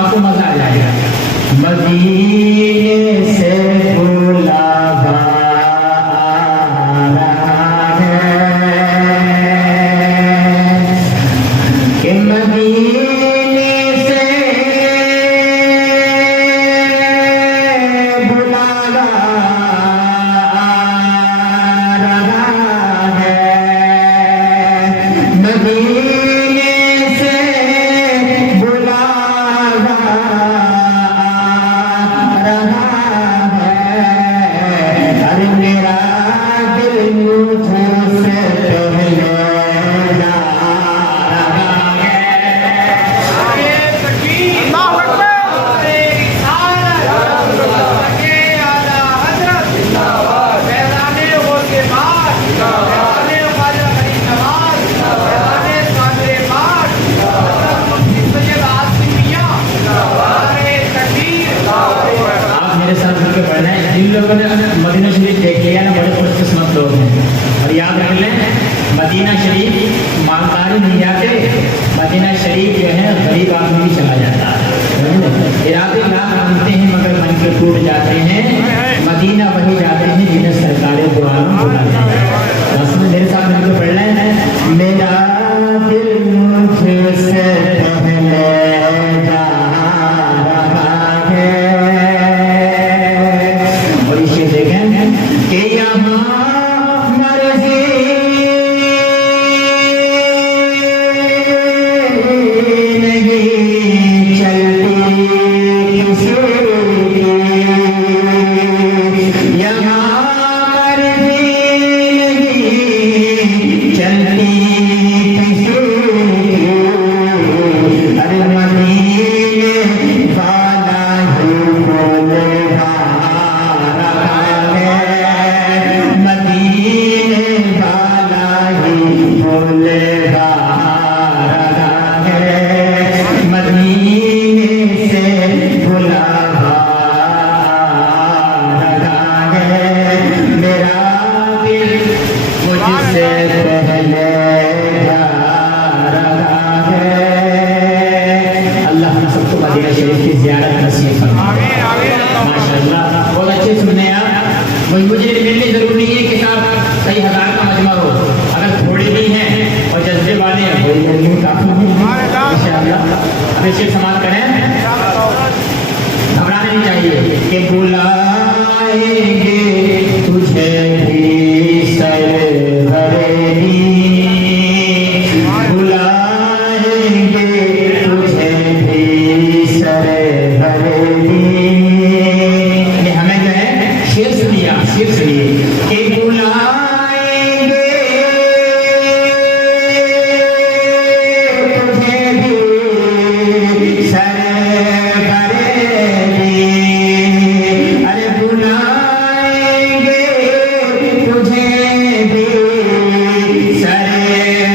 آپ کو مزہ آ جائے گا. مدینے سے بلاوا آ رہا ہے کہ مدینے سے بلاوا آ رہا ہے. مدینے سے بلاوا آ رہا ہے. ارے میرا دل مجھ سے پہلے جا رہا ہے. آپ میرے ساتھ مل کے پڑھ رہے ہیں. جن لوگوں نے مدینہ شریف دیکھ لیا نا بڑے خوش قسمت لوگ ہیں. اور یاد رکھ لیں مدینہ شریف مالداری نہیں جاتے. مدینہ شریف جو ہے غریب آدمی بھی چلا جاتا ہے. ارادے لاکھ مانتے ہیں مگر من کے ٹوٹ جاتے ہیں. مدینہ وہی جاتے ہیں جنہیں سرکار دو عالم بلاتے ہیں. بس میرے ساتھ مل کے پڑھ رہے ہیں. میرا دل مجھ سے پہلے جا رہا ہے. اور اسے دیکھیں کہ یہاں مرضی نہیں چلتی کسی کی. یہاں مرضی نہیں چلتی کسی کی. ارے مدینے والا ہی بولے گا رہا ہے. مدینے والا ہی بولے گا رہا ہے. مدینے سے بلاوا آ رہا ہے. میرا دل مجھ سے پہلے جا رہا ہے. اللہ ہم سب کو مدینہ شریف کی زیارت نصیب فرمائے. ماشاء اللہ بہت اچھے سننے آپ. مجھے ملنی ضروری نہیں ہے کتاب کئی ہزار کا مجمع ہو. اگر تھوڑے بھی ہیں اور جذبے والے ہیں کوئی نہیں کافی انشاءاللہ. اب شیخ سماعت کریں. گھبرانا نہیں چاہیے کہ بلائیں گے تجھے بھی سربریلی. بلائیں گے تجھے بھی سربریلی. یہ ہمیں جو ہے شیر سنیے آپ شیر سنیے کہ بلائیں گے تجھے بھی سربریلی. ارے بلائیں گے تجھے بھی سربریلی.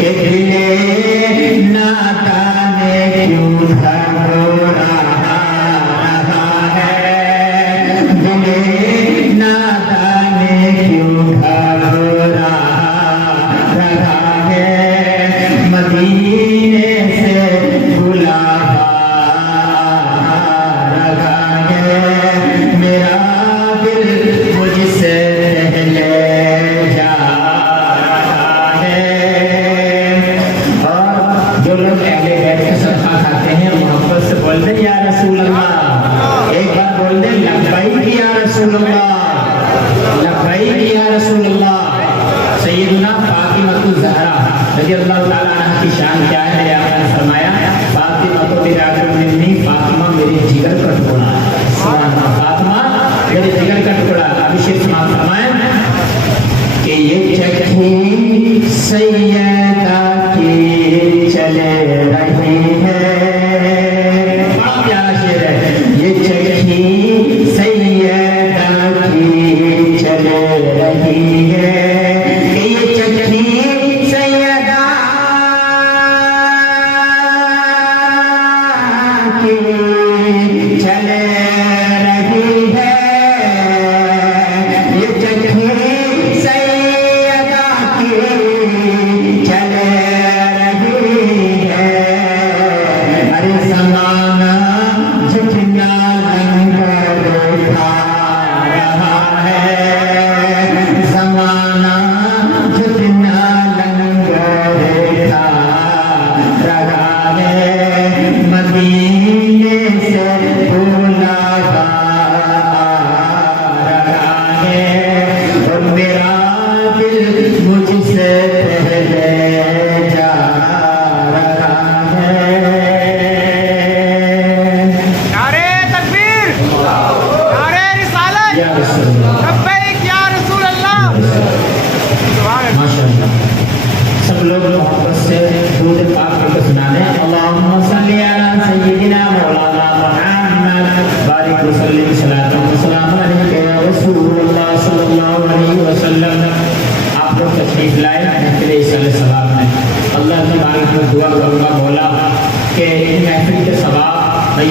کہ دل نادانے کیوں گھبرا رہا ہے. دل نادانے کیوں گھبرا رہا ہے. مدینے سے بلاوا آ رہا ہے. میرا دل مجھ سے پہلے جا رہا ہے. اور جو لوگ اہل بیت کا صدقہ کھاتے ہیں محبت سے بول دیں یا رسول اللہ. ایک بار بول دیں لبیک یا رسول اللہ. لبیک یا رسول اللہ. سیدنا فاطمہ الزہرا رضی اللہ تعالیٰ عنہ کی شان کیا ہے. میرے آقا نے فرمایا فاطمہ تو بنت منی. فاطمہ میرے جگر کا ٹکڑا. سبحان اللہ. فاطمہ میرے جگر کا ٹکڑا. ابھی شیخ سماعت فرمائیں کہ یہ چٹھی سیدہ کی چلے رہی ہے. بڑا پیارا شعر ہے. یہ چٹھی سیدہ کی چلے رہی ہے. کہ یہ چٹھی سیدہ کی چلے رہی ہے. یہ چٹھی سیدہ کی چلے رہی ہے.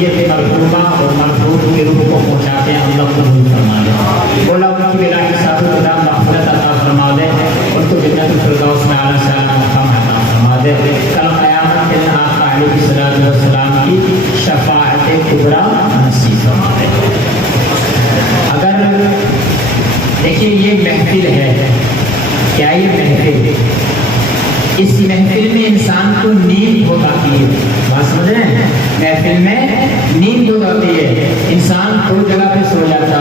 نیت مرحومہ اور مرحوم کے روح کو پہنچاتے ہیں، اللہ قبول فرما دے، مولا ان کی بلا حساب خدا مغفرت عطا فرما دے، ان کو جنت الفردوس میں اعلیٰ سے اعلیٰ مقام عطا فرما دے، کل قیامت کے دن آقا علیہ الصلوۃ والسلام کی شفاعت کبریٰ نصیب فرما دے۔ اگر دیکھیے یہ محفل ہے، کیا یہ محفل، اس محفل میں انسان کو نیند ہو جاتی ہے، بات سمجھ رہے ہیں، محفل میں نیند ہو جاتی ہے، انسان دو جگہ پہ سو جاتا،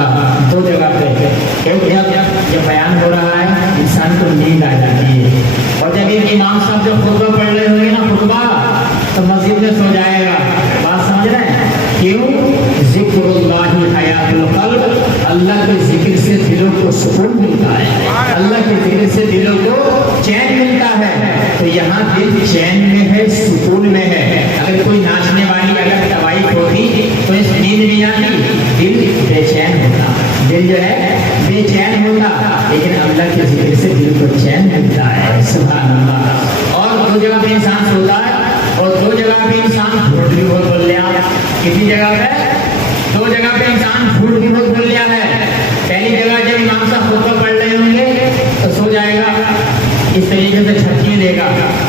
دو جگہ پہ، ایک جب بیان ہو رہا ہے انسان کو نیند آ جاتی ہے، اور جب ایک امام صاحب جب خطبہ پڑھ رہے ہوں گے نا خطبہ، تو مسجد میں سو جائے گا، بات سمجھ رہے ہیں، کیوں؟ ذکر اللہ حیات القلب، اللہ کے ذکر سے دلوں کو سکون ملتا ہے، اللہ کے ذکر سے دلوں کو چین ملتا ہے، تو یہاں دل چین میں ہے، سکون میں ہے۔ اگر کوئی ناچنے والی اگر طوائف ہوتی تو اس نیند نہیں آتی، دل بے چین ہوتا، دل جو ہے بے چین ہوتا، لیکن اللہ کے ذکر سے دل کو چین ملتا ہے، سبحان اللہ۔ اور دو جگہ پہ انسان سوتا ہے، اور دو جگہ پہ انسان جھوٹ بھی بہت بول لیا، کسی جگہ پہ دو جگہ پہ انسان جھوٹ بھی بہت بول لیا ہے۔ پہلی جگہ جب امام صاحب خطبہ پڑھ رہے ہوں گے تو سو جائے گا، اس طریقے سے چھٹکی دے گا،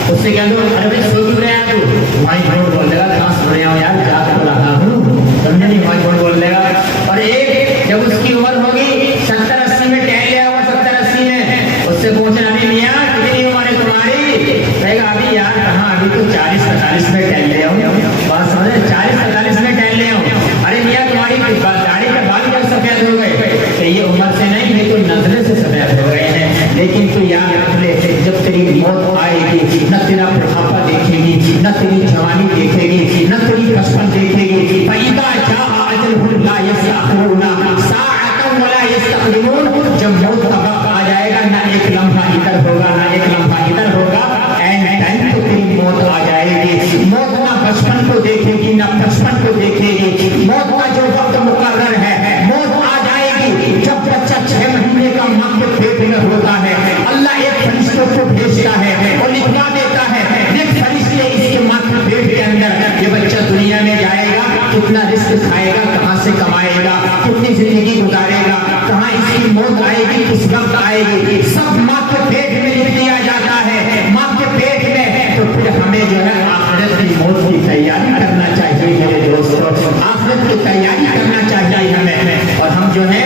اس سے کہہ دو ارے بھائی سو کیوں رہے ہیں تو وہیں جھوٹ بول دے گا، کہاں سو رہے ہو یار، جا کے بلاتا ہوں، سمجھے نہیں، وہیں جھوٹ بول دے گا۔ اور ایک جب اس کی عمر ہوگی 70-80 میں، ٹہل لیا ہوا 70-80 میں، اس سے پوچھنا ابھی میاں کتنی عمر ہے تمہاری، کہے گا ابھی یار کہاں، ابھی تو 40-45 میں ٹہل لیا ہوں، بات سمجھے، 40-45 میں ٹہل لیا ہوں، ارے میاں تمہاری داڑھی کا بال کیا سفید ہو گئے، کہ یہ عمر سے نہیں، یہ تو نظریں سے سفید ہو گئے ہیں، لیکن تو یاد رکھ لے جب تیری موت آئے گی نہ تیرا بڑھاپا دیکھے گی، نہ تیری جوانی دیکھے گی، نہ تیری بچپن دیکھے گی، فَإِذَا جَاءَ أَجَلُهُمْ لَا يَسْتَأْخِرُونَ سَاعَةً وَلَا يَسْتَقْدِمُونَ، جب موت کا وقت آ جائے گا نہ ایک لمحہ ادھر ہوگا نہ ایک لمحہ ادھر ہوگا، اینڈ ٹائم تو تیری موت آ جائے گی، موت نہ بچپن کو دیکھے گی نہ بچپن کو دیکھے گی، موت کا جو وقت مقرر ہے موت آ جائے گی، جب بچہ 6 مہینے کا ماں کے پیٹ میں ہوتا ہے، اللہ ایک فرشتوں کو بھیجتا ہے اور لکھوا دیتا ہے، ایک فرشتے اس کے ماں کے پیٹ کے اندر یہ بچہ دنیا میں جائے گا، کتنا رزق کھائے گا، کہاں سے کمائے گا، کتنی زندگی گزارے گا، کہاں اس کی موت آئے گی، کس وقت آئے گی، سب ماں کے پیٹ میں لکھ دیا جاتا ہے، ماں کے پیٹ میں۔ تو پھر ہمیں جو ہے آخرت کی موت کی تیاری کرنا چاہیے میرے دوستوں، آخرت کی تیاری کرنا چاہیے ہمیں، اور ہم جو ہے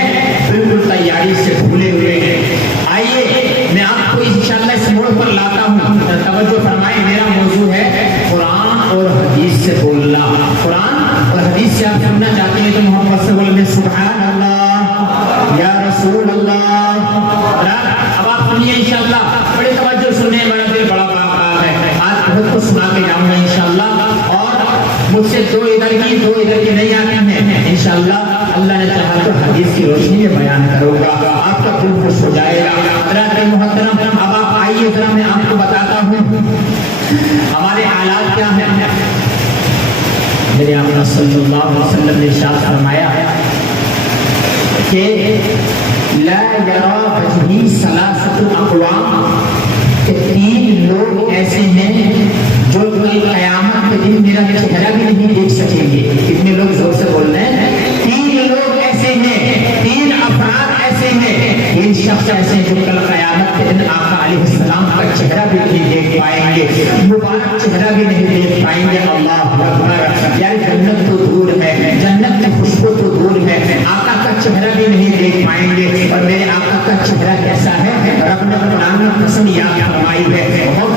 بالکل تیاری سے بھولے ہوئے ہیں۔ آئیے میں آپ کو انشاءاللہ اس موڑ پر لاتا ہوں، توجہ فرمائیں، میرا موضوع ہے قرآن اور حدیث سے بولنا، قرآن اور حدیث سے آپ سننا چاہتے ہیں تو محمد صلی اللہ علیہ وسلم سبحان اللہ یا رسول اللہ۔ اب آپ سنیے انشاءاللہ، بڑے توجہ سنیں، بڑا دل بڑا باپ ہے، آج بہت کچھ سنا کے جاؤں گا انشاءاللہ، اور مجھ سے دو ادھر کی نہیں آتی ہیں انشاءاللہ، اللہ نے چاہا تو حدیث کی روشنی میں بیان کروں گا، آپ کا دل خوش ہو جائے گا۔ حضرات محترم، اب آپ آئیے ذرا میں آپ کو بتاتا ہوں ہمارے حالات کیا ہیں۔ میرے آقا صلی اللہ علیہ وسلم نے ارشاد فرمایا کہ لا یرا وجہی ثلاثۃ اقوام، کہ 3 لوگ ایسے ہیں جو قیامت کے دن میرا چہرہ بھی نہیں دیکھ سکیں گے۔ کتنے لوگ زور سے بول رہے ہیں؟ 3 لوگ ایسے ہیں، 3 افراد ایسے ہیں، 3 شخص ایسے ہیں جو کل قیامت کے دن آقا علیہ السلام کا چہرہ بھی نہیں دیکھ پائیں گے، مبارک چہرہ بھی نہیں دیکھ پائیں گے۔ اللہ اکبر، یعنی جنت تو دور ہے، جنت کی خوشبو تو دور ہے، آقا کا چہرہ بھی نہیں دیکھ پائیں گے۔ اور میرے آقا کا چہرہ کیسا ہے؟ رب نے قرآن میں قسم یاد فرمائی ہے، اور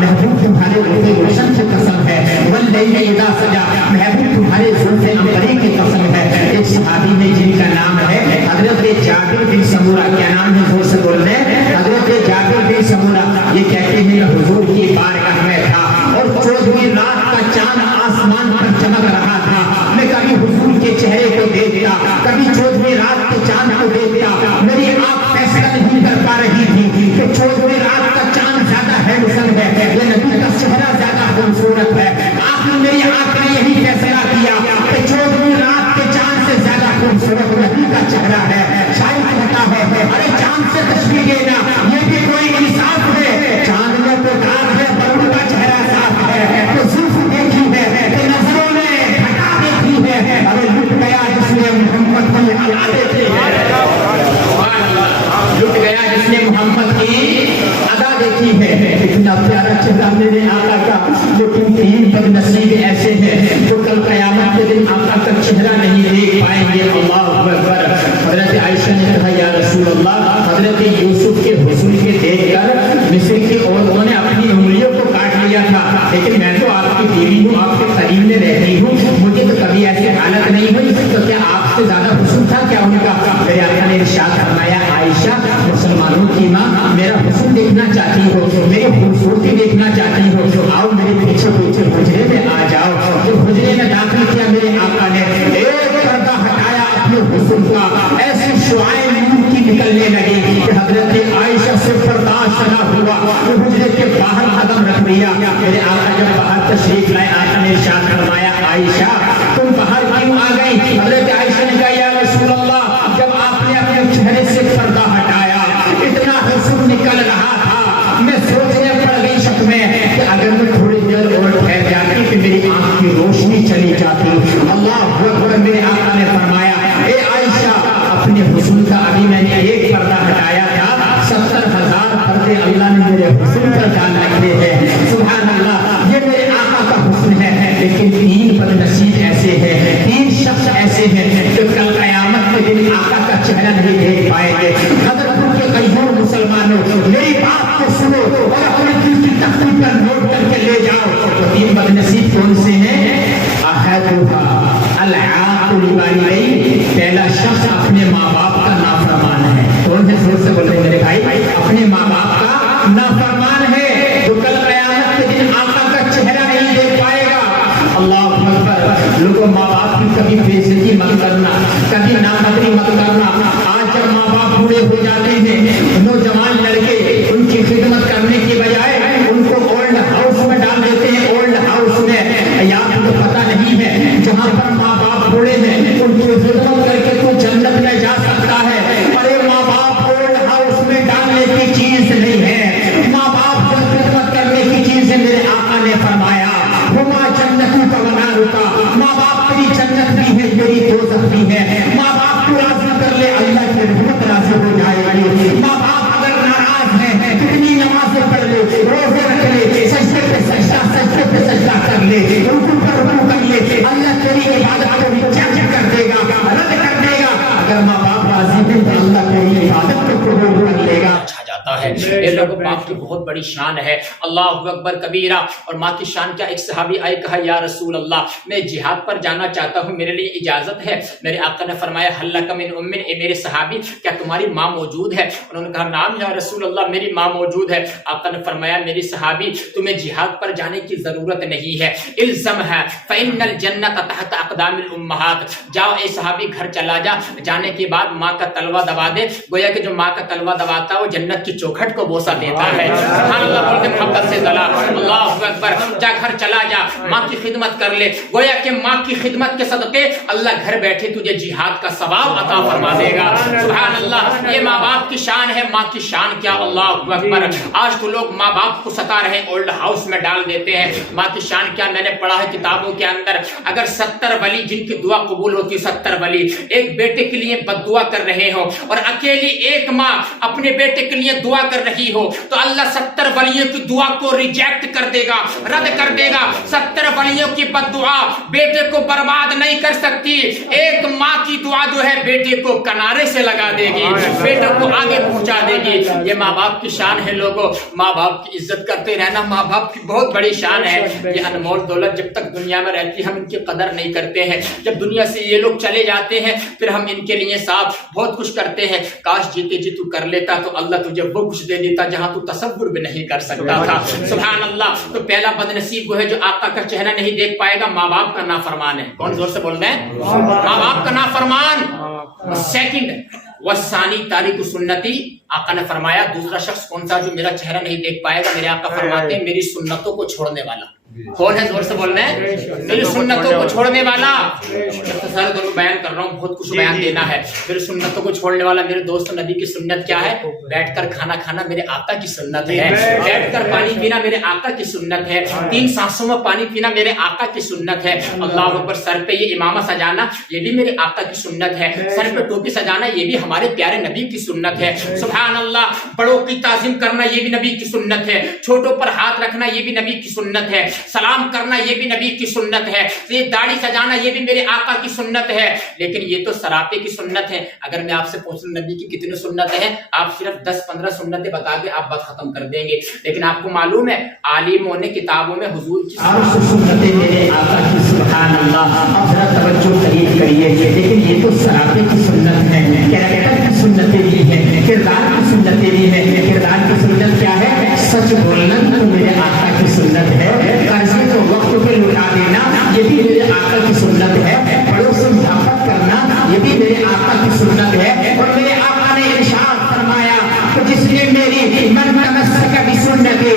محبوب تمہارے روزے روشن سے قسم ہے، واللیل اذا سجا، محبوب تمہارے زلف عنبری کی قسم ہے۔ ایک صحابی میں جن کا نام ہے حضرت جابر بن سمورہ، کیا نام ہے؟ زور سے بول رہے ہیں، حضرت جابر بن سمورہ، یہ کہتے ہیں کہ حضور کی بارگاہ میں تھا اور 14ویں رات کا چاند آسمان پر چمک رہا تھا، میں کبھی حضور کے چہرے کو دیکھتا، کبھی 14ویں رات کے چاند کو دیکھتا، میری آنکھ فیصلہ نہیں کر پا رہی تھی کہ 14ویں رات کا چاند زیادہ ہینڈسم ہے یا نبی کا چہرہ زیادہ خوبصورت ہے۔ آخر میری آنکھ نے یہی فیصلہ کیا کہ 14ویں رات کے چاند سے زیادہ خوبصورت نبی کا چہرہ ہے۔ شاید کہتا ہے ارے چاند سے تشبیہ دینا یہ بھی کوئی انصاف ہے، چاند میں تو داغ ہے پر ان کا چہرہ صاف ہے، تو زلف دیکھی ہے تو نظروں نے گھٹا دیکھی تین بد نصیب ایسے ہیں جو کل قیامت کے دن آقا کا چہرہ نہیں دیکھ پائیں گے. اللہ اکبر. حضرت عائشہ نے کہا یا رسول اللہ, حضرت یوسف کے حسن کے دیکھ کر مصر کی عورتوں نے اپنی انگلیوں کو کاٹ لیا تھا, لیکن میں تو آپ کی بیوی ہوں, آپ کے قریب میں رہتی ہوں, مجھے تو کبھی ایسی حالت نہیں ہوئی, تو کیا آپ سے زیادہ حسن تھا کیا ان کا؟ میرے آقا نے ارشاد فرمایا عائشہ مسلمانوں کی ماں, میرا حسن دیکھنا چاہتی ہو, میری خوبصورتی دیکھنا چاہتی ہو, آؤ میرے پیچھے پیچھے حجرے میں آ جاؤ. جب حجرے میں داخل کیا میرے آقا نے ایک پردہ ہٹایا اپنے حسن کا, ایسی شعائیں نور کی نکلنے لگی کہ حضرت عائشہ سے برداشت نہ ہوا, وہ حجرے کے باہر قدم رکھ دیا. میرے آقا جب باہر تشریف لائے, آقا نے ارشاد فرمایا عائشہ تم باہر کیوں آ گئی؟ حضرت عائشہ نے کہا یا رسول اللہ, جب آپ نے اپنے چہرے سے پردہ ہٹایا اتنا حسن نکل رہا تھا, میں سوچنے پڑ گئی شک میں کہ اگر میں تھوڑی دیر اور ٹھہر جاتی کہ میری آنکھ کی روشنی چلی جاتی. اللہ اکبر. میرے آقا نے فرمایا اے عائشہ اپنے حسن کا ابھی میں نے ایک پردہ ہٹایا تھا, 70,000 پردے اللہ نے میرے حسن پر ڈال رکھے ہیں. سبحان اللہ, یہ میرے آقا کا حسن ہے. لیکن تین بد نصیب ایسے ہیں, تین شخص ایسے ہیں جو کل قیامت کے دن آقا کا چہرہ نہیں دیکھ پائیں گے. حضرت کے قیور مسلمانوں میری بات کو سنو اور اپنے دل کی تختی پر نوٹ کر کے لے جاؤ. تو تین بد نصیب کون سے ہیں؟ احدھا العاق لوالدیہ, پہلا شخص اپنے ماں باپ کا نافرمان ہے. کون ہے؟ زور سے بولے میرے بھائی, اپنے ماں باپ کا نافرمان ہے جو کل قیامت کے دن آقا کا چہرہ نہیں دیکھ پائے گا. اللہ اکبر. لوگوں ماں باپ کی کبھی بے عزتی مت کرنا, کبھی ناقدری مت کرنا. آج جب ماں باپ بوڑھے ہو جاتے ہیں, نوجوان لڑکے ان کی خدمت کرنے کی بجائے ان کو اولڈ ہاؤس میں ڈال دیتے ہیں. اولڈ ہاؤس میں یا تو پتہ نہیں ہے جہاں پر ماں باپ بوڑھے ہیں ان کی خدمت کر کے تو جنت میں جا سکتا ہے. ارے ماں باپ اولڈ ہاؤس میں ڈالنے کی چیز نہیں ہے, ماں باپ کی خدمت کرنے کی چیز ہے. میرے آقا نے فرمایا ہما جنتی کا بنا رکا, ماں باپ تیری جنت بھی ہے میری دوزخ بھی ہے. ماں باپ کو راضی کر لے اللہ کی رحمت راضی ہو جائے گی. ماں باپ اگر ناراض ہیں کتنی نمازیں پڑھ لے, روزے رکھ لے, سجدے پہ سجدہ کر لے, رکوع پر رکوع کر لے, اللہ تیری عبادت کو ریجیکٹ کر دے گا, رد کر دے گا. اگر ماں باپ راضی ہیں تو اللہ تیری عبادت کو قبول کر لے گا. ہے. یہ لوگوں باپ کی بہت بڑی شان ہے. اللہ اکبر کبیرہ. اور ماں کی شان کیا؟ ایک صحابی آئے, کہا یا رسول اللہ میں جہاد پر جانا چاہتا ہوں, میرے لیے اجازت ہے؟ میرے آقا نے فرمایا حل لک من ام, اے میرے صحابی کیا تمہاری ماں موجود ہے؟ انہوں نے کہا نعم یا رسول اللہ میری ماں موجود ہے. آقا نے فرمایا میری صحابی تمہیں جہاد پر جانے کی ضرورت نہیں ہے, الزمھا فإن الجنۃ تحت اقدام الامہات. جاؤ اے صحابی گھر چلا جا, جانے کے بعد ماں کا تلوا دبا دے. گویا کہ جو ماں کا تلوا دباتا ہے وہ جنت کی چوکھٹ کو بوسہ دیتا ہے. سبحان اللہ بولتے محبت سے ذلا. اللہ اکبر. جا گھر چلا جا, ماں کی خدمت کر لے. گویا کہ ماں کی خدمت کے صدقے اللہ گھر بیٹھے تجھے جہاد کا ثواب عطا فرما دے گا. سبحان اللہ. یہ ماں باپ کی شان ہے. ماں کی شان کیا؟ اللہ اکبر. آج تو لوگ ماں باپ کو ستا رہے, اولڈ ہاؤس میں ڈال دیتے ہیں. ماں کی شان کیا؟ میں نے پڑھا ہے کتابوں کے اندر, اگر 70 ولی جن کی دعا قبول ہوتی, 70 ولی ایک بیٹے کے لیے بد دعا کر رہے ہو اور اکیلی ایک ماں اپنے بیٹے کے لیے دعا کر رہی ہو, تو اللہ 70 ولیوں کی دعا کو ریجیکٹ کر دے گا, رد کر دے گا. 70 ولیوں کی بد دعا بیٹے کو برباد نہیں کر سکتی. ایک ماں کی دعا جو ہے بیٹے کو کنارے سے لگا دے گی, بیٹے کو آگے پہنچا دے گی. یہ ماں باپ کی شان ہے. لوگوں ماں باپ کی عزت کرتے رہنا, ماں باپ کی بہت بڑی شان ہے. یہ انمول دولت جب تک دنیا میں رہتی ہم ان کی قدر نہیں کرتے ہیں. جب دنیا سے یہ لوگ چلے جاتے ہیں پھر ہم ان کے لیے صاحب بہت کچھ کرتے ہیں. کاش جیتے جی تو کر لیتا تو اللہ تجھے وہ کچھ دے دیتا جہاں تو تصور بھی نہیں کر سکتا تھا. سبحان اللہ. تو پہلا بد نصیب وہ ہے جو آقا کا چہرہ نہیں دیکھ پائے گا, ماں باپ کا نافرمان ہے. کون زور سے بول رہے ہیں؟ ماں باپ کا نافرمان. سیکنڈ وَالثَّانِي تَارِكُ سُنَّتِي. آقا نے فرمایا دوسرا شخص کون سا جو میرا چہرہ نہیں دیکھ پائے گا؟ میرے آقا فرماتے ہیں میری سنتوں کو چھوڑنے والا. کون ہے؟ زور سے بول رہے ہیں. میری سنتوں کو چھوڑنے والا. اختصار دونوں بیان کر رہا ہوں, بہت کچھ بیان دینا ہے. میری سنتوں کو چھوڑنے والا. میرے دوست نبی کی سنت کیا ہے؟ بیٹھ کر کھانا کھانا میرے آقا کی سنت ہے. بیٹھ کر پانی پینا میرے آقا کی سنت ہے. 3 سانسوں میں پانی پینا میرے آقا کی سنت ہے. اللہ اکبر. سر پہ یہ امامہ سجانا یہ بھی میرے آقا کی سنت ہے. سر پہ ٹوپی سجانا یہ بھی ہمارے پیارے نبی کی سنت ہے. سبحان اللہ. بڑوں کی تعظیم کرنا یہ بھی نبی کی سنت ہے. چھوٹوں پر ہاتھ رکھنا یہ بھی نبی کی سنت ہے. سلام کرنا یہ بھی نبی کی سنت ہے، یہ داڑھی سجانا یہ بھی میرے آقا کی سنت ہے، لیکن یہ تو سراپے کی سنت ہے۔ اگر میں آپ سے پوچھوں نبی کی کتنے سنتیں ہیں، آپ صرف 10-15 سنتیں بتا کے آپ بات ختم کر دیں گے، لیکن آپ کو معلوم ہے عالموں نے کتابوں میں حضور کی سنتیں میرے آقا کی، سبحان اللہ، اب ذرا توجہ قریب کریے، لیکن یہ تو سراپے کی سنت ہے، کریکٹر کی سنتیں بھی ہیں، کردار کی سنتیں بھی ہیں۔ کردار کی سنت کیا ہے؟ سچ بولنا تو میرے آقا کی سنت ہے، قرضے کو وقت پہ لوٹا دینا یہ بھی میرے آقا کی سنت ہے، بڑوں سے محبت کرنا یہ بھی میرے آقا کی سنت ہے۔ اور میرے آقا نے ارشاد فرمایا کہ جس نے میری من تمسک بسنتی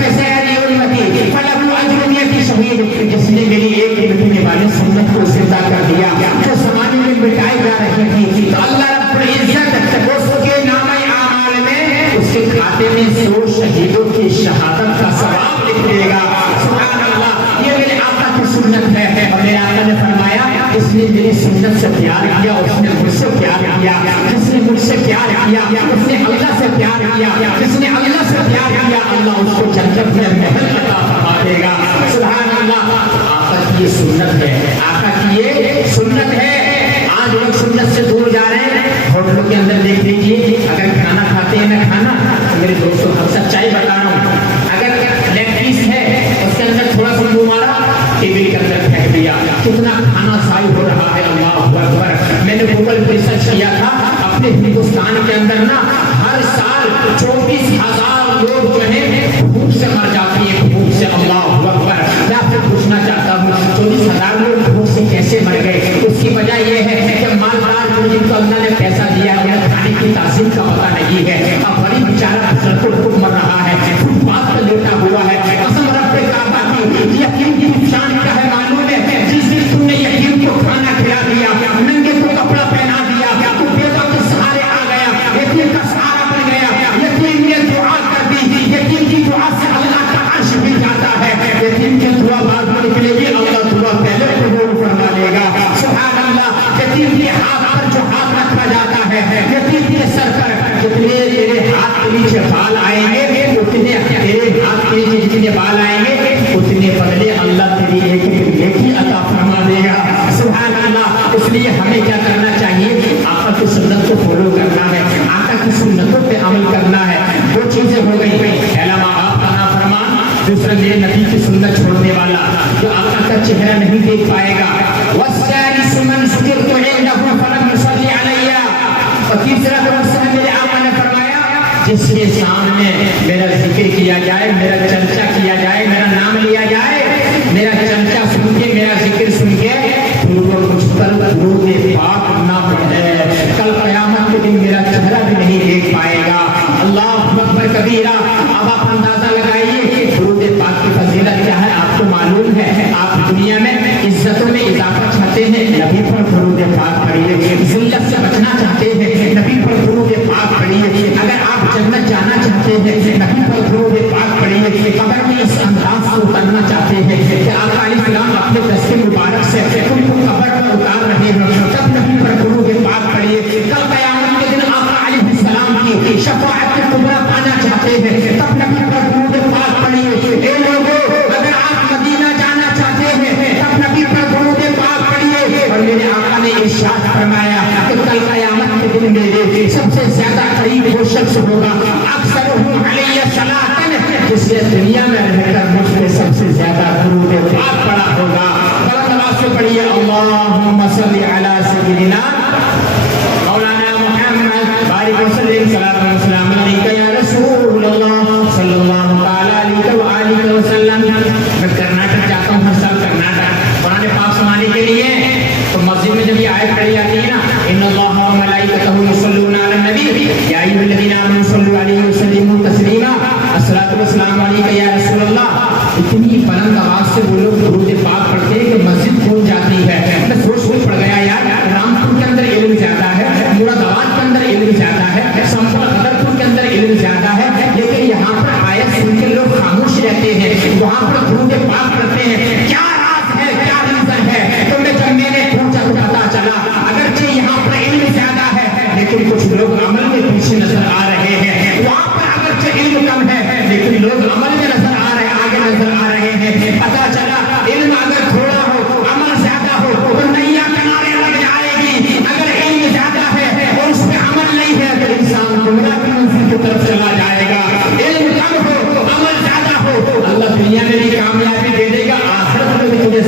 فساری امتی فلہ اجر شہید، جس نے میری ایک مٹنے والی سنت کو زندہ کر دیا جو زمانے میں مٹائی جا رہی تھی، تو اللہ رب العزت اس کے نامہ اعمال میں اس کے کھاتے میں 100 شہیدوں کی شہادت کا ثواب لکھ دے گا۔ سبحان اللہ، یہ میرے آقا کی سنت ہے۔ اور میرے آقا نے فرمایا اس نے میری سنت سے پیار کیا، اس نے مجھ سے پیار کیا، جس نے مجھ سے پیار کیا اس نے اللہ سے پیار کیا، جس نے اللہ سے پیار کیا اللہ اس کو جنت میں محل عطا فرما دے گا۔ سبحان اللہ، آقا کی یہ سنت ہے، آقا کی یہ سنت ہے۔ آج لوگ سنت سے دور جا رہے ہیں، ہوٹلوں کے اندر دیکھ لیجیے، اگر کھانا کھاتے ہیں نہ کھانا، تو میرے دوستوں ہم سچائی بتا رہا ہوں، اگر لیگ پیس ہے اس کے اندر تھوڑا سا منہ مارا ٹیبل کے اندر پھینک دیا، کتنا کھانا ضائع ہو رہا ہے۔ اللہ اکبر، میں نے گوگل پہ ریسرچ کیا تھا، اپنے ہندوستان کے اندر نا ہر سال 24,000 لوگ جو ہیں بھوک سے مر جاتے ہیں، بھوک سے۔ اللہ اکبر، میں آپ سے پوچھنا چاہتا ہوں 24,000 لوگ بھوک سے کیسے مر گئے؟ اس کی وجہ یہ ہے کہ مالدار لوگ جن کو اللہ نے پیسہ دیا ہے کھانے کی تاثیر کا پتہ نہیں ہے، اب غریب بیچارہ سڑکوں مر رہا ہے، فٹ پاتھ پر لیٹا ہوا ہے۔ قسم رب کعبہ کی، یتیم کی شان کیا ہے معلوم ہے؟ جس دن تم نے یتیم کو کھانا کھلا دیا، ننگے کو کپڑا پہنا دیا، تو بیٹا کے سہارے آ گیا، یتیم کا سہارا بن گیا، یتیم نے دعا کر دی، یتیم کی دعا سے اللہ کا عرش بھی جاتا ہے، یتیم کی دعا بعد میں نکلے گی، اللہ دعا پہلے قبول فرما لے گا۔ سبحان اللہ، یتیم کے ہاتھ پر جو ہاتھ رکھا جاتا ہے، یتیم کے سر پر جتنے تیرے ہاتھ کے نیچے بال آئیں گے، اتنے تیرے ہاتھ کے نیچے جتنے بال آئیں گے اتنے بدلے اللہ تیری ایک نیکی عطا فرما دے گا۔ سبحان اللہ، اس لیے ہمیں کیا کرنا چاہیے؟ آقا کی سنت کو فالو کرنا ہے، آقا کی سنتوں پہ عمل کرنا ہے۔ دو چیزیں ہو گئی، پہلا ماں باپ کا نافرمان، دوسرا میرے نبی کی سنت چھوڑنے والا جو آقا کا چہرہ نہیں دیکھ پائے گا۔ والثالث من ذکرت عنده فلم يصلي علي، اور تیسرا دوست ہے میرے آقا نے فرمایا جس کے سامنے میرا ذکر کیا جائے، میرا چرچا کیا جائے، میرا نام لیا جائے، میرا چرچا سن کے، میرا ذکر سن کے پھر وہ مجھ پر درود پاک نہ پڑھے، کل قیامت کے دن میرا چہرہ بھی نہیں دیکھ پائے گا۔ اللہ اکبر کبیرہ۔ اب آپ اندازہ لگائیے درود پاک کی فضیلت کیا ہے، آپ کو معلوم ہے؟ آپ دنیا میں عزتوں میں اضافہ چاہتے ہیں، نبی پر درود پاک پڑھیے، ذلت سے بچنا چاہتے ہیں، نبی پر درود پاک پڑھیے، اگر آپ جنت جانا چاہتے ہیں نبی پر درود پاک پڑھیے، قبر میں اس انداز سے اترنا چاہتے ہیں کہ آقا علیہ السلام اپنے دست مبارک سے تم کو قبر پر اتار رہے ہیں، تب نبی پر درود پاک پڑھیے۔ کل قیامت کے دن آقا علیہ السلام کی شفاعت کبریٰ پانا چاہتے ہیں، تب نبی پر درود پاک پڑھیے۔ اے لوگوں، اگر آپ مدینہ جانا چاہتے ہیں تب نبی پر درود پاک پڑھیے۔ اور میرے آقا نے ارشاد فرمایا کہ کل قیامت کے دن میرے سب سے زیادہ قریب وہ شخص ہوگا اکثرهم علی صلاۃ، جس نے دنیا میں رہ کر مجھ پہ سب سے زیادہ درود پاک پڑھا ہوگا۔ بلند آواز سے پڑھیے اللہم صل علی سیدنا مولانا محمد بارک وسلم صلاۃ و سلام علیک یا رسول اللہ صلی اللہ تعالی علیہ وآلہ وسلم۔ میں کرناٹک جاتا ہوں ہر سال، کرناٹک قرآن پاک سنانے کے لیے، تو مسجد میں جب یہ آیت پڑھی جاتی ہے نا، ان اللہ و ملائکتہ یصلون علی النبی یا ایھا الذین آمنوا صلوا علیہ وسلموا تسلیما، الصلاۃ والسلام علیک یا رسول اللہ۔ اتنی بلند آواز سے وہ لوگ درود پاک پڑھتے ہیں کہ مسجد گونج جاتی ہے۔ میں سوچ پڑ گیا یار، رامپور کے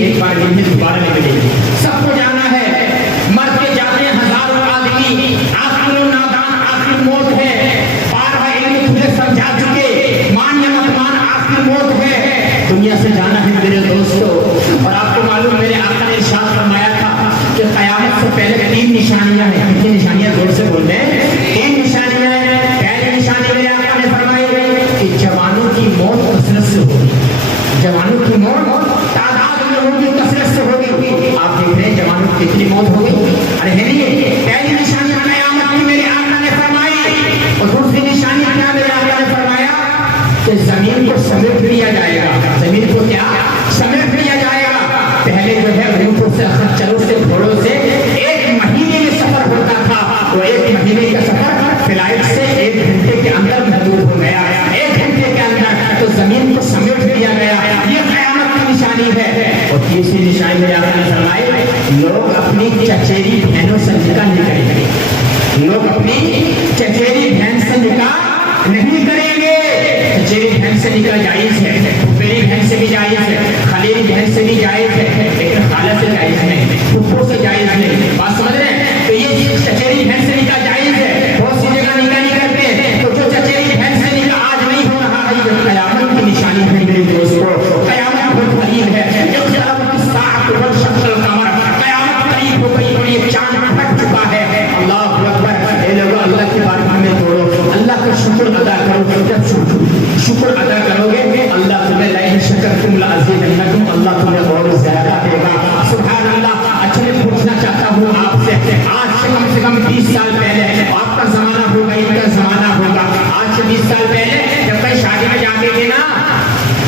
ایک بار زندگی دوبارہ نہیں ملے گی. سب کو جانا ہے, مر کے جاتے ہیں ہزاروں آدمی, آخر و نادان آخر موت ہے, بارہ علم تجھے سمجھا چکے, مان یا مت مان آخر موت ہے, دنیا سے جانا ہے میرے دوستو. اور آپ کو معلوم میرے آقا نے ارشاد فرمایا تھا کہ قیامت سے پہلے 3 نشانیاں ہیں. کتنی نشانیاں؟ زور سے بول رہے ہیں. 3 نشانیاں ہیں. پہلی نشانی میرے آقا نے فرمائی کہ جوانوں کی موت کثرت سے ہوگی. جوانوں کی موت تعداد میں ہوگی, کثرت سے ہوگی. آپ دیکھ رہے ہیں جوانوں کی کتنی موت ہوگی. ارے ہے نہیں, پہلی نشانی قیامت کی میرے آقا نے فرمائی. اور دوسری نشانی کیا میرے آقا نے فرمایا کہ زمین کو سمیٹ لیا جائے گا. زمین کو کیا سمیٹ لیا جائے گا. پہلے جو ہے اونٹوں سے, خچروں سے, گھوڑوں سے 1 مہینے میں سفر ہوتا تھا, تو 1 مہینے کا سفر فلائٹ سے 1 گھنٹے کے اندر محدود ہو گیا. 1 گھنٹے کے اندر تو زمین کو سمیٹ لیا گیا. یہ قیامت کی نشانی ہے. اور تیسری نشانی میں آپ نے فرمائی, لوگ اپنی چچیری بہنوں سے نکاح نہیں کریں گے. لوگ اپنی چچیری بہن سے نکاح نہیں کریں گے. چچیری بہن سے نکاح جائز ہے, پھوپھیری بہن سے بھی جائز ہے, خلیری بہن سے بھی جائز ہے, لیکن خالہ سے جائز نہیں, پھوپھو سے جائز نہیں. بات سمجھ رہے ہیں؟ تو یہ چچیری بہن سے نکاح جائز ہے. بہت سی جگہ نکاح نہیں کرتے ہیں. تو جو چچیری بہن سے نکاح آج نہیں ہو رہا ہے, یہ قیامت کی نشانی ہے میرے دوستو. قیامت بہت قریب ہے. اقتربت الساعۃ وانشق القمر. قیامت قریب ہو گئی اور یہ چاند پھٹ چکا ہے. اللہ اکبر. اے لوگوں, اللہ کے بارے میں توڑو, اللہ کا شکر ادا کرو. جب شکر ادا کرو گے اللہ تمہیں لئن شکرتم لازیدنکم, اللہ تمہیں اور زیادہ دے گا. سبحان اللہ. اچھا میں پوچھنا چاہتا ہوں آپ سے, آج سے کم 20 سال پہلے, آپ کا زمانہ ہوگا, ان کا زمانہ ہوگا, آج سے 20 سال پہلے جب کہیں شادی میں جاتے تھے نا,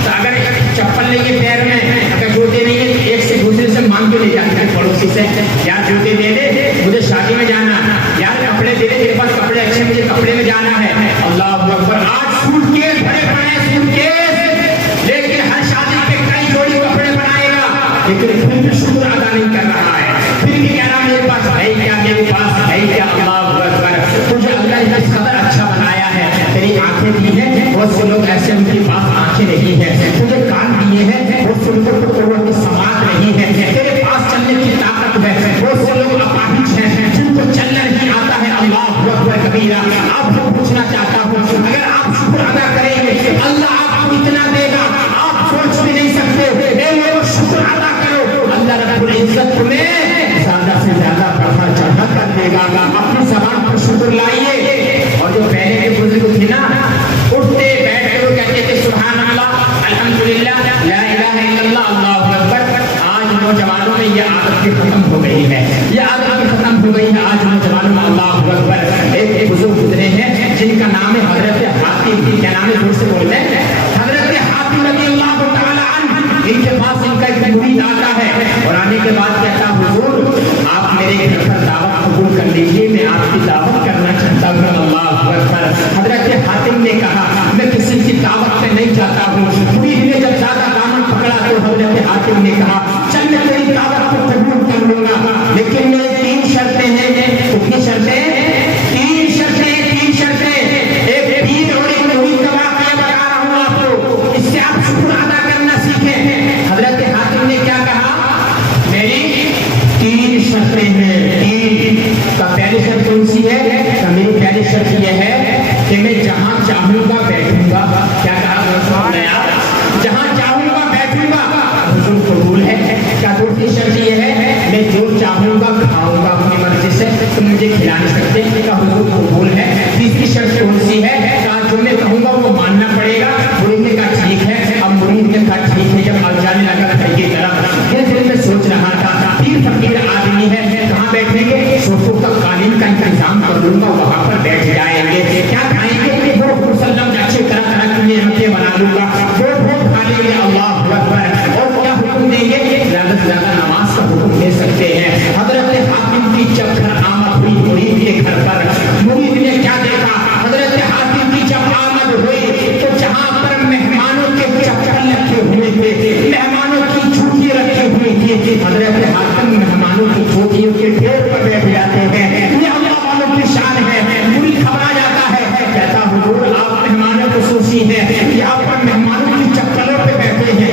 تو اگر چپل نہیں ہے پیر میں, اگر جوتے نہیں ہے تو ایک سے دوسرے سے مانگ کے لے جاتے ہیں پڑوسی سے, یار جوتے دے دے, مجھے شادی میں جانا, یار کپڑے دے دے, تیرے پاس کپڑے اچھے, مجھے کپڑے میں جانا ہے. اللہ اکبر. آج سوٹ کیس بڑے بڑے سوٹ کیس, لیکن ہر شادی پہ کئی جوڑی کپڑے بنائے گا, لیکن پھر بھی شکر ادا نہیں کر رہا ہے. پھر بھی کہہ رہا میرے پاس ہے کیا, میرے پاس ہے کیا. اللہ اکبر. تجھے اللہ نے اس قدر اچھا بنایا ہے, تیری آنکھیں دی ہیں, بہت سے لوگ ایسے ان کے پاس آنکھیں نہیں ہیں. تجھے کان دیے ہیں, بہت سے لوگوں کو توڑوں کی سماعت نہیں ہے. تیرے پاس چلنے کی طاقت ہے, بہت سے لوگ اپاہج ہیں جن کو چلنا نہیں آتا ہے. اللہ اکبر کبیرہ. آپ کو پوچھنا چاہتا ہوں, اگر آپ شکر ادا کریں گے اللہ آپ کو اتنا دے گا آپ سوچ بھی نہیں سکتے. اے لوگوں, شکر ادا کرو, اللہ رب العزت تمہیں زیادہ سے زیادہ بڑھا چڑھا کر دے گا. اپنی زبان پر شکر لائیے. اور جو پہلے کے بزرگ تھے نا, اٹھتے بیٹھتے وہ کہتے تھے سبحان اللہ, الحمدللہ, لا الہ الا اللہ, اللہ اکبر. آج نوجوانوں میں یہ عادت بھی ختم ہو گئی ہے, یہ عادت بھی ختم ہو گئی ہے. آج نوجوانوں میں اللہ اکبر. ایک بزرگ گزرے ہیں جن کا نام ہے حضرت حاتم. کیا نام ہے؟ زور سے بولتے ہیں. حضرت حاتم رضی اللہ تعالی عنہ. ان کے پاس ان کا ایک مرید آتا ہے اور آنے کے بعد کہتا, حضور آپ میرے گھر پر دعوت قبول کر لیجیے, میں آپ کی دعوت کرنا چاہتا ہوں. اللہ اکبر. حضرت حاتم نے کہا, میں کسی کی دعوت پہ نہیں جاتا ہوں. مرید نے جب زیادہ دامن پکڑا تو حضرت حاتم نے کہا, چل میں تیری دعوت کو قبول کر لوں گا, لیکن میرے 3 شرطیں ہیں. کتنی شرطیں؟ 3 شرطیں. 3 شرطیں. ایک دین اور ایک مرید کا واقعہ بتا رہا ہوں آپ کو, اس سے آپ شکر ادا کرنا سیکھیں. حضرت حاتم نے کیا کہا, میری 3 شرطیں ہیں. 3 کا پہلی شرط کون سی ہے؟ میری پہلی شرط یہ ہے کہ میں جہاں چاہوں گا بیٹھوں گا. کیا کہا؟ جہاں چاہوں گا بیٹھوں گا. حضور قبول ہے. کیا دوسری شرط یہ ہے, میں جو چاہوں گا کھاؤں گا اپنی مرضی سے, تم مجھے کھلا نہیں سکتے. کیا حضور قبول ہے. تیسری شرط کون سی ہے, کہا جو میں کہوں گا وہ ماننا پڑے گا. مرید نے کہا ٹھیک ہے. اب مرید نے کہا ٹھیک ہے. جب اب جانے لگا گھر کی طرف, یہ دل میں سوچ رہا تھا, 3 فقیر آدمی ہے, کہاں بیٹھیں گے؟ صوفوں کا قالین کا انتظام کر دوں گا, وہاں پر بیٹھ جائیں گے. کیا کھائیں گے؟ وہ مسلم اچھے طرح طرح کی نعمتیں بنا لوں گا, وہ بہت کھا لیں گے. اللہ اکبر. اور کیا حکم دیں گے؟ زیادہ سے زیادہ نماز کا حکم دے سکتے ہیں. حضرت حاتم کی جب گھر آمد ہوئی مرید کے گھر پر, مرید نے کیا دیکھا, حضرت حاتم کی جب آمد ہوئی تو جہاں پر مہمانوں کے چپل رکھے ہوئے تھے, مہمانوں کی چھوٹی رکھی ہوئی تھی, حضرت حاتم مہمانوں کی چھوٹیوں کے ڈھیر پر بیٹھ جاتے ہیں. یہ اللہ والوں کی شان ہے. مرید گھبرا جاتا ہے, کہتا حضور آپ مہمانوں خصوصی ہیں, یہاں پر مہمانوں کی چپلوں پہ بیٹھے ہیں,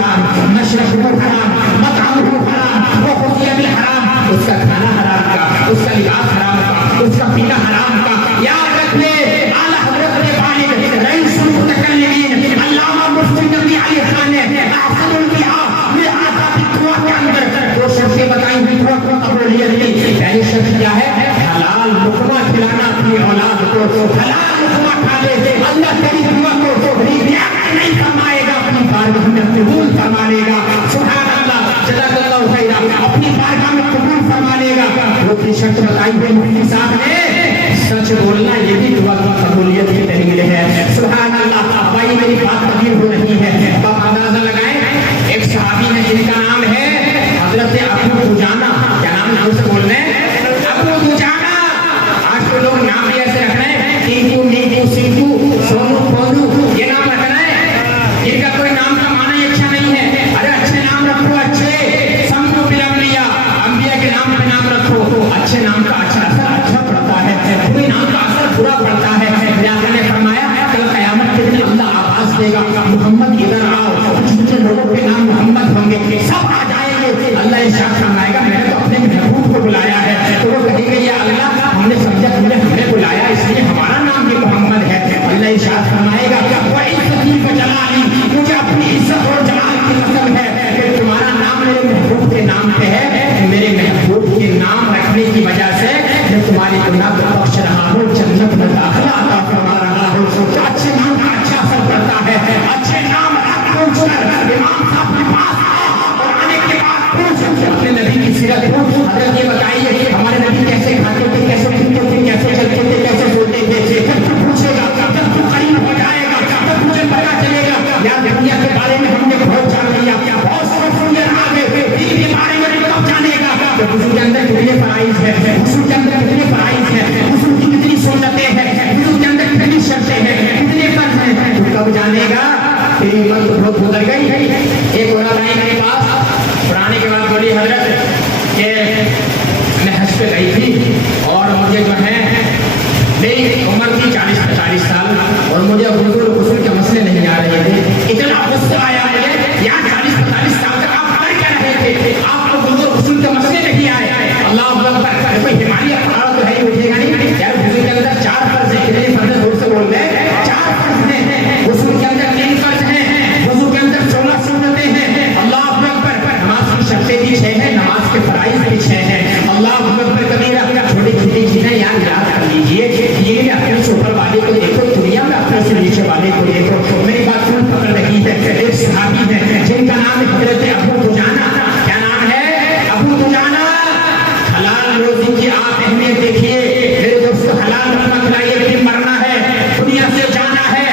حرام مشربه حرام مطعمه حرام وغذي بالحرام. اس کا کھانا حرام کا، اس کا لباس حرام کا، اس کا پینا حرام کا. یاد رکھیے اعلیٰ حضرت نے بالغ رئیس المتکلمین علامہ مفتی نبی علی خان نے احسن البیعہ میں آداب الدعا کے اندر دو شرطیں بتائی ہوئی دعا قبولیت کی. پہلی شرط کیا ہے؟ حلال لقمہ کھلانا اپنی اولاد کو. حلال لقمہ کھا لے اللہ تیری دعا کو ریا نہیں فرمائے گا، اپنی بارگاہ میں قبول فرما لے گا. سبحان اللہ جزاک اللہ خیرا، اپنی بارگاہ میں قبول فرما لے گا. دوسری شرط بتائی ہوئی مفتی صاحب نے سچ بولنا، یہ بھی دعا کی قبولیت کی دلیل ہے. سبحان اللہ. بھائی میری بات تبدیل ہو رہی ہے، تو آپ اندازہ لگائیں ایک صحابی ہے جن کا نام ہے حضرت ابو دجانہ. کیا نام ہے؟ سے بول رہے ہیں ابو دجانہ. آج تو لوگ نام بھی ایسے رکھ رہے ہیں ٹینکو نیکو سنکو سونو پونو، یہ نام رکھ رہے ہیں جن کا کوئی نام کا معنی اچھا نہیں ہے. ارے اچھے نام رکھو، اچھے سمجھو بالانبیاء، انبیاء کے نام پہ نام رکھو. اچھے نام کا اچھا اثر اچھا پڑتا ہے، برے نام کا اثر برا پڑتا ہے. اللہ نے فرمایا کل قیامت کے دن اللہ آواز دے گا محمد ادھر آؤ. جن لوگوں کے نام محمد ہوں گے سب آ جائیں گے. اللہ ارشاد فرمائے گا میں نے تو اپنے محبوب کو بلایا ہے. تو وہ کہیں گے یا اللہ ہم نے سمجھا تم نے ہمیں بلایا اس لیے ہمارا نام بھی محمد ہے. اللہ ارشاد فرمائے گا وعزتی وجلالی، مجھے اپنی عزت اور جلال کی قسم ہے کہ تمہارا نام میرے محبوب کے نام پہ ہے. میرے محبوب کے نام رکھنے کی وجہ سے میں تمہاری گناہ کو بخش رہا ہوں، جنت میں داخلہ عطا فرما رہا ہوں. تو اچھے نام کا اچھا اثر پڑتا ہے. اچھے نام رکھ کر امام صاحب کے پاس اور آنے کے بعد پوچھ اپنے نبی کی سیرت پوچھ. حضرت یہ بتائیے کہ ہمارے نبی کیسے کھاتے تھے، کیسے پیتے تھے، کیسے چلتے تھے، کیسے سوتے تھے. جب تو پوچھے گا، جب تو قریب ہو جائے گا، تب مجھے پتا چلے گا یا دنیا کے بارے میں ہم نے بہت جان لیا، بہت سوچ آگے دین کے بارے میں کب جانے گا کہ حضور کے اندر کتنے فرائض ہے، حضور کے اندر کتنے فرائض ہے، حضور کی کتنی سنتیں ہیں، حضور کے اندر کتنی شرطیں ہیں، کتنے فرض ہیں. تو کب جانے گا؟ تیری عمر تو بہت گزر گئی. ایک عورت آئی میرے پاس پرانے کے بعد بولی حضرت کہ میں حج پہ گئی تھی اور مجھے جو ہے میری عمر تھی 40-45 سال اور مجھے غسل و غسل کے مسئلے نہیں آ رہے تھے. اتنا غصہ آیا مجھے یار 40-45 سال تک آپ کر کیا رہے تھے، آپ کو غسل و غسل کے مسئلے نہیں آئے. اللہ اکبر. کوئی ہماری اخبار تو ہے ہی اٹھے گا نہیں یار. غسل کے اندر 4 فرض ہیں. کتنے فرض ہیں؟ زور سے بول رہے ہیں 4 فرض ہیں. غسل کے اندر 3 فرض ہیں، وضو کے اندر 16 سنتیں ہیں. اللہ اکبر. نماز کی شرطیں بھی 6 ہیں، نماز کے فرائض بھی 6 ہیں. اللہ اکبر کبیرہ. چھوٹی چھوٹی چیزیں یاد کر لیجیے. یہ بھی اپنے سے اوپر والے کو دیکھو، دنیا میں اپنے سے نیچے والے کو دیکھو. میری بات کون پکڑ رہی ہے؟ ایک صحابی ہے جن کا نام حضرت ابو دجانہ. کیا نام ہے؟ ابو دجانہ. حلال روزی کی آپ اہمیت دیکھیے میرے دوستو. حلال رکھنا کھلائیے کہ مرنا ہے، دنیا سے جانا ہے.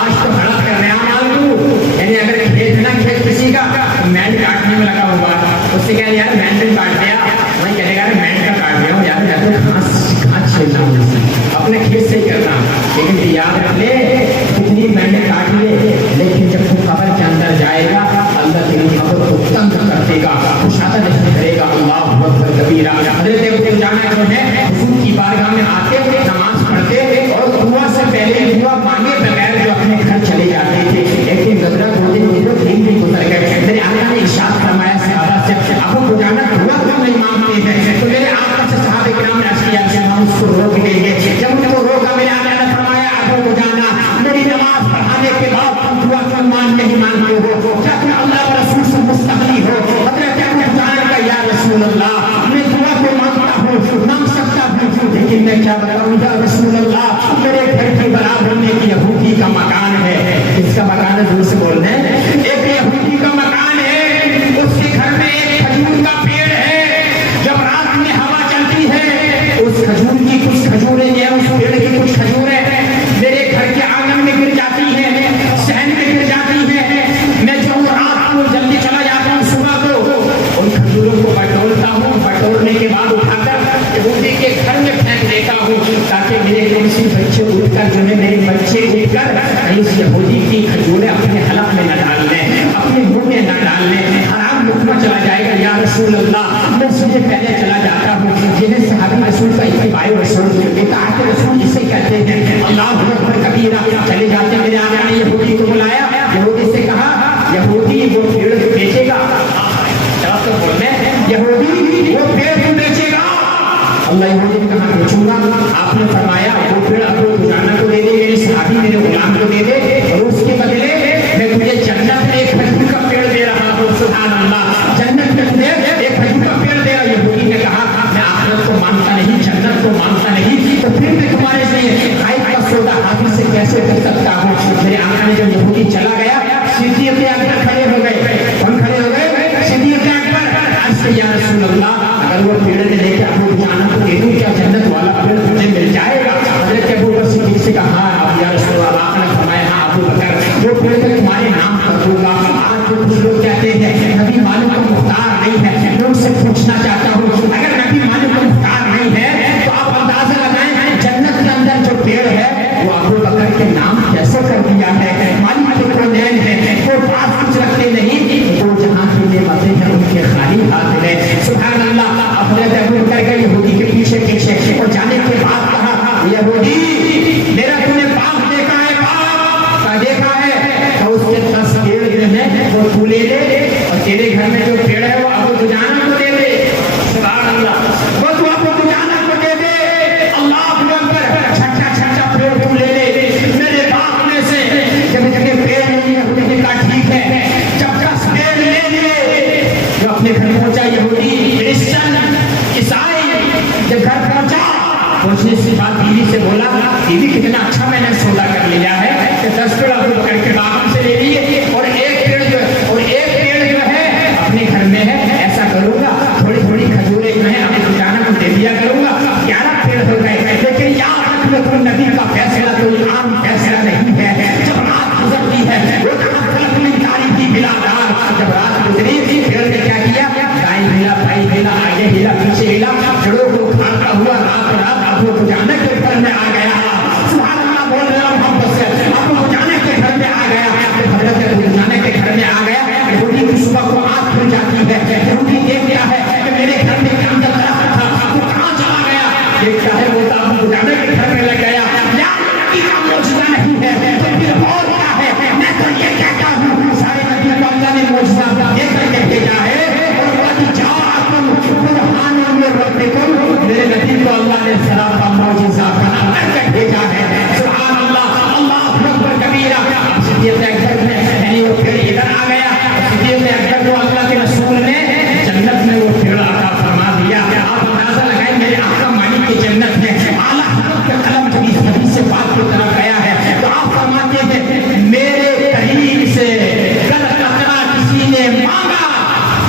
آج تو ہڑپ کر نیا مالو، یعنی اگر کھیت نہ کھیت کسی کا مینڈ کاٹنے میں لگا ہوا ہے، اس سے کہہ یار مینڈ بھی کاٹ دیا، وہی کہے گا مینڈ کا کاٹ دیا ہوں یار، یا تو گھاس چھیلنا ہوں اپنے کھیت سے ہی کرنا. لیکن یاد رکھ لے کتنی مینڈ کاٹ لے، لیکن جب تو قبر کے اندر جائے گا اللہ تیری قبر کو تنگ کر دے گا، کشادہ نہیں کرے گا. اللہ اکبر کبیرہ. حضرت ابو دجانہ جو ہے حضور کی بارگاہ میں آتے ہوئے نماز پڑھتے اور دعا سے پہلے دعا مانگے بغیر جو اپنے گھر چلے جاتے تھے. ایک دن گزرا 2 دن بھی گزر گئے. میرے آقا نے ارشاد فرمایا صحابہ سے ابو دجانہ دعا کیوں نہیں مانگتے ہیں؟ تو میرے آقا سے صحابہ کرام نے عرض کیا کہ ہم اس کو روک دیں گے. جب ان کو روکا میرے آقا نے فرمایا ابو دجانہ میری نماز پڑھانے کے بعد تم دعا کیوں نہیں مانگتے ہو؟ کیا تم اللہ و رسول سے مستغنی ہو؟ حضرت ابو دجانہ کا یا رسول اللہ میں دعا کو مانگتا ہوں، مانگ سکتا ہوں، لیکن میں کیا بتاؤں یا رسول اللہ میرے گھر کے برابر میں ایک یہودی کا مکان ہے. کس کا مکان ہے؟ دور سے بول رہے ہیں. ایک یہودی کا مکان ہے، اس کے گھر میں ایک کھجور کا پیڑ ہے. جب رات میں ہوا چلتی ہے اس کھجور کی کچھ کھجوریں جو ہے اس پیڑ کی کچھ کھجوریں میرے گھر کے آنگن میں گر جاتی ہیں، صحن میں گر جاتی ہیں. میں جو رات کو جلدی چلا جاتا ہوں صبح کو ان کھجوروں کو بٹورتا ہوں، بٹورنے کے بعد اٹھا کر یہودی کے گھر میں پھینک دیتا ہوں تاکہ میرے کسی بچے اٹھ کر جو ہے میرے بچے اٹھ کر اس یہودی کی کھجوریں اپنے حلق میں نہ ڈال لیں، اپنے منہ میں نہ ڈال لیں، حرام لقمہ چلا جائے گا. یا رسول اللہ میں سجے پہلے چلا جاتا ہوں. جنہیں صحابہ رسول کا اتباع رسول اطاعت رسول اسے کہتے ہیں. اللہ اکبر کبیرہ. چلے جاتے میرے آقا نے یہودی کو بلایا، یہودی سے کہا یہودی وہ میرا تم نے باغ دیکھا ہے، باغ کا دیکھا ہے تو اس کے 10 پیڑ جو ہیں وہ تو لے لے، اور تیرے گھر میں جو پیڑ ہے وہ ابو دجانہ کو دے دے، سبحان اللہ، وہ تو ابو دجانہ کو دے دے، اللہ اکبر، چھٹا چھٹا پیڑ تو لے لے، میرے باغ میں سے جب جگہ پیڑ نہیں ہے اس نے کہا ٹھیک ہے، جب 10 پیڑ لے لیے، جو اپنے گھر پہنچا یہودی کرسچن عیسائی، جب گھر پہنچا پوچھنے سے بات بیوی سے بولا، بیوی کتنا اچھا میں نے سودا کر لیا ہے کہ 10 پیڑ ابو بکر کے باغ سے لے لیے، اور ایک پیڑ جو ہے اپنے گھر میں ہے، ایسا کروں گا تھوڑی تھوڑی کھجوریں جو ہیں ابو دجانہ کو دے دیا کروں گا، 11 پیڑ ہو گئے، لیکن یاد رکھو نبی کا فیصلہ کوئی عام فیصلہ نہیں ہے، جب رات گزرتی ہے وہ جب رات گزری پیڑ نے کیا کیا، دائیں ہلا بائیں ہلا آگے ہلا پیچھے ہلا، جڑوں کو کھاتا ہوا رات ابو دجانہ کے گھر میں آ گیا، سبحان اللہ بول رہا ہوں محبت سے، ابو دجانہ کے گھر میں آ گیا، حضرت ابو دجانہ کے گھر میں آ گیا، یہودی کی صبح کو آنکھ کھل جاتی ہے، یہودی دیکھ کیا ہے کہ میرے گھر میں کام کا درخت تھا وہ کہاں چلا گیا، دیکھتا ہے وہ ابو دجانہ کے گھر میں لگ گیا، یار نبی کا معجزہ نہیں ہے تو پھر اور کیا ہے، میں تو یہ کہتا ہوں سارے نبی کو اللہ نے معجزہ دے کر کے بھیجا ہے، اور قد جاءکم برہان من ربکم، میرے نبی کو اللہ نے سلام کا معجزہ بنا کر بھیجا ہے، سبحان اللہ، اللہ اکبر کبیرہ، صدیق اکبر نے یعنی وہ پھر ادھر آ گیا، صدیق اکبر کو اللہ کے رسول نے جنت میں وہ پھر عطا فرما دیا، آپ اندازہ لگائیں میرے آقا مالک کی جنت ہے، اعلیٰ حضرت کا قلم جب اس حدیث سے بات کی طرف گیا ہے تو آپ فرماتے ہیں میرے قریب سے کل قطرہ کسی نے مانگا،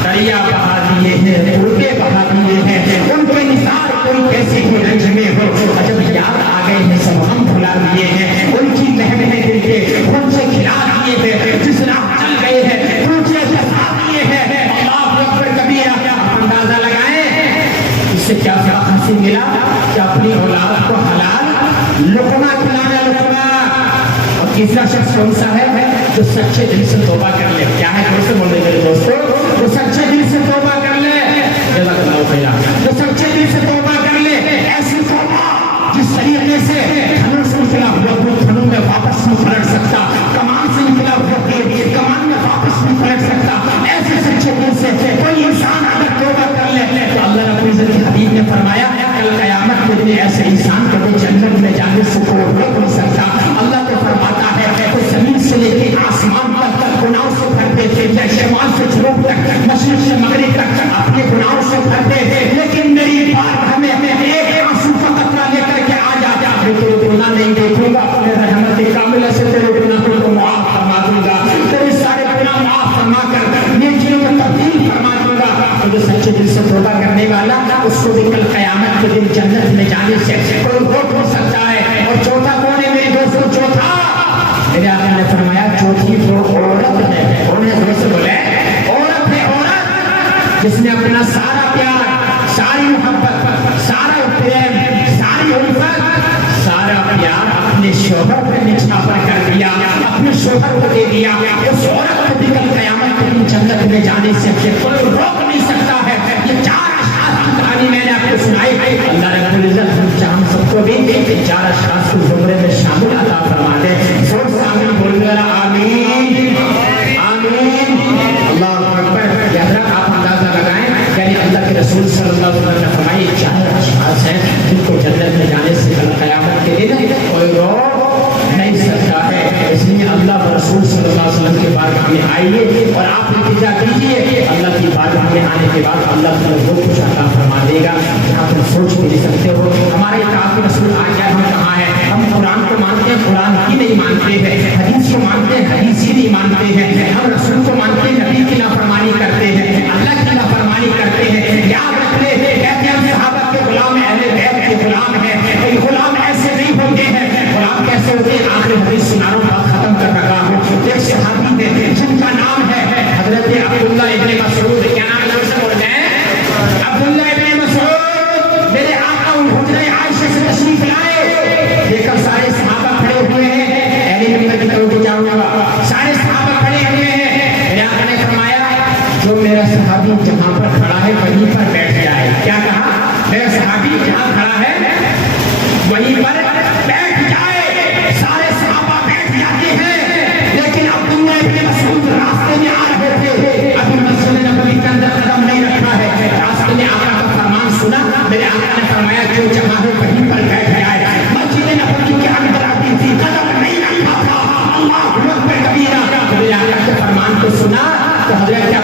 دریا بہا دیے ہیں، اڑے بہا دیے ہیں، ان کے نثار کوئی کیسے کوئی رنج میں ہو، جب یاد آ گئے ہیں سب ہم بھلا دیے ہیں، ان کی مہمنے دل کے ان سے کھلا دیے ہیں، جس راہ چل گئے ہیں ان سے بتا دیے ہیں، اللہ اکبر کبیرہ، اندازہ لگائیں اس سے کیا فرق حاصل ملا کہ اپنی اولاد کو حلال لقمہ کھلانا، لقمہ، اور تیسرا شخص کون سا ہے جو سچے دل سے توبہ کر لے، کیا ہے جو سے بولے میرے دوستو، جو سچے دل سے توبہ کر لے، جزاک اللہ خیرا، جو سچے دل سے توبہ کر لے، ایسی توبہ جس طریقے سے تھنوں سے نکلا ہوا کوئی تھنوں میں واپس نہیں پلٹ سکتا، کمان سے نکلا ہوا کوئی کمان میں واپس نہیں پلٹ سکتا، ایسے سچے دل سے کوئی انسان اگر توبہ کر لے تو اللہ رب العزت کے حبیب نے فرمایا کل قیامت کے دن ایسے انسان کو جنت میں جانے سے کوئی روک نہیں سکتا، اللہ تو فرماتا ہے کہ زمین سے لے کے آسمان تک گناہوں سے بھرتے تھے، شمال سے جنوب تک، مشرق سے مغرب تک اپنے گناہوں سے بھرتے تھے، لیکن میری بات ہمیں ایک آنسو کا قطرہ لے کر کے آ جا، میں تیرے گناہ نہیں دیکھوں گا، اپنے رحمت کاملہ سے تیرے گناہوں کو معاف فرما دوں گا، تیرے سارے گناہ معاف فرما کر نیکیوں میں تبدیل فرما دوں گا، جو سچے دل سے توبہ کرنے والا اس کو بھی کل قیامت کے دن جنت میں جانے سے کوئی روک نہیں سکتا ہے، اور چوتھا کون ہے میرے دوستوں، چوتھا میرے آقا نے فرمایا چوتھی وہ عورت ہے، کون ہے دوست بولے، عورت ہے، عورت جس نے اپنا سارا پیار، ساری محبت، سارا پریم، ساری الفت، سارا پیار اپنے شوہر پہ نچھاور کر دیا، اپنے شوہر کو دے دیا، اس عورت کو بھی کل قیامت کے دن جنت میں جانے سے کوئی روک نہیں سکتا ہے، یہ 4 اشخاص کی کہانی میں نے آپ کو سنائی، اللہ رب العزت ہم سب کو بھی 4 اشخاص کے زمرے میں شامل عطا فرما دے، زور سے آمین بول دے، آمین آمین، اللہ اکبر، یا حضرات آپ اندازہ لگائیں یعنی اللہ کے رسول صلی اللہ علیہ وسلم نے فرمایا 4 اشخاص ہیں جن کو جنت میں جانے سے کل قیامت کے دن کوئی روک نہیں سکتا ہے، اس لیے اللہ و رسول صلی اللہ علیہ وسلم کے بارگاہ میں آئیے اور آپ التجا کیجیے، اللہ کی بارگاہ میں آنے کے بعد اللہ تمہیں وہ کچھ عطا فرما دے گا جہاں تم سوچ بھی نہیں سکتے ہو، ہمارے اطاعت رسول آج ہم کہاں ہیں، ہم قرآن کو مانتے ہیں، قرآن کی نہیں مانتے ہیں، حدیث کو مانتے ہیں، حدیث کی نہیں مانتے ہیں، ہم رسول کو مانتے ہیں، نبی کی نافرمانی کرتے ہیں، اللہ کی نافرمانی کرتے ہیں، یاد رکھ لے کہتے ہیں ہم صحابہ کے غلام ہیں، اہل بیت کے غلام ہیں، کوئی غلام ایسے نہیں ہوتے ہیں، غلام کیسے ہوتے ہیں، آخر حدیث سنانوں بات ختم کر رکھا ہوں، ایک صحابی تھے جن کا نام ہے حضرت عبداللہ ابن مسعود، کیا نام ہے سے بولتے ہیں عبداللہ ابن مسعود، میرے آقا حجرہ عائشہ سے تشریف لائے، دیکھا سارے صحابہ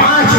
5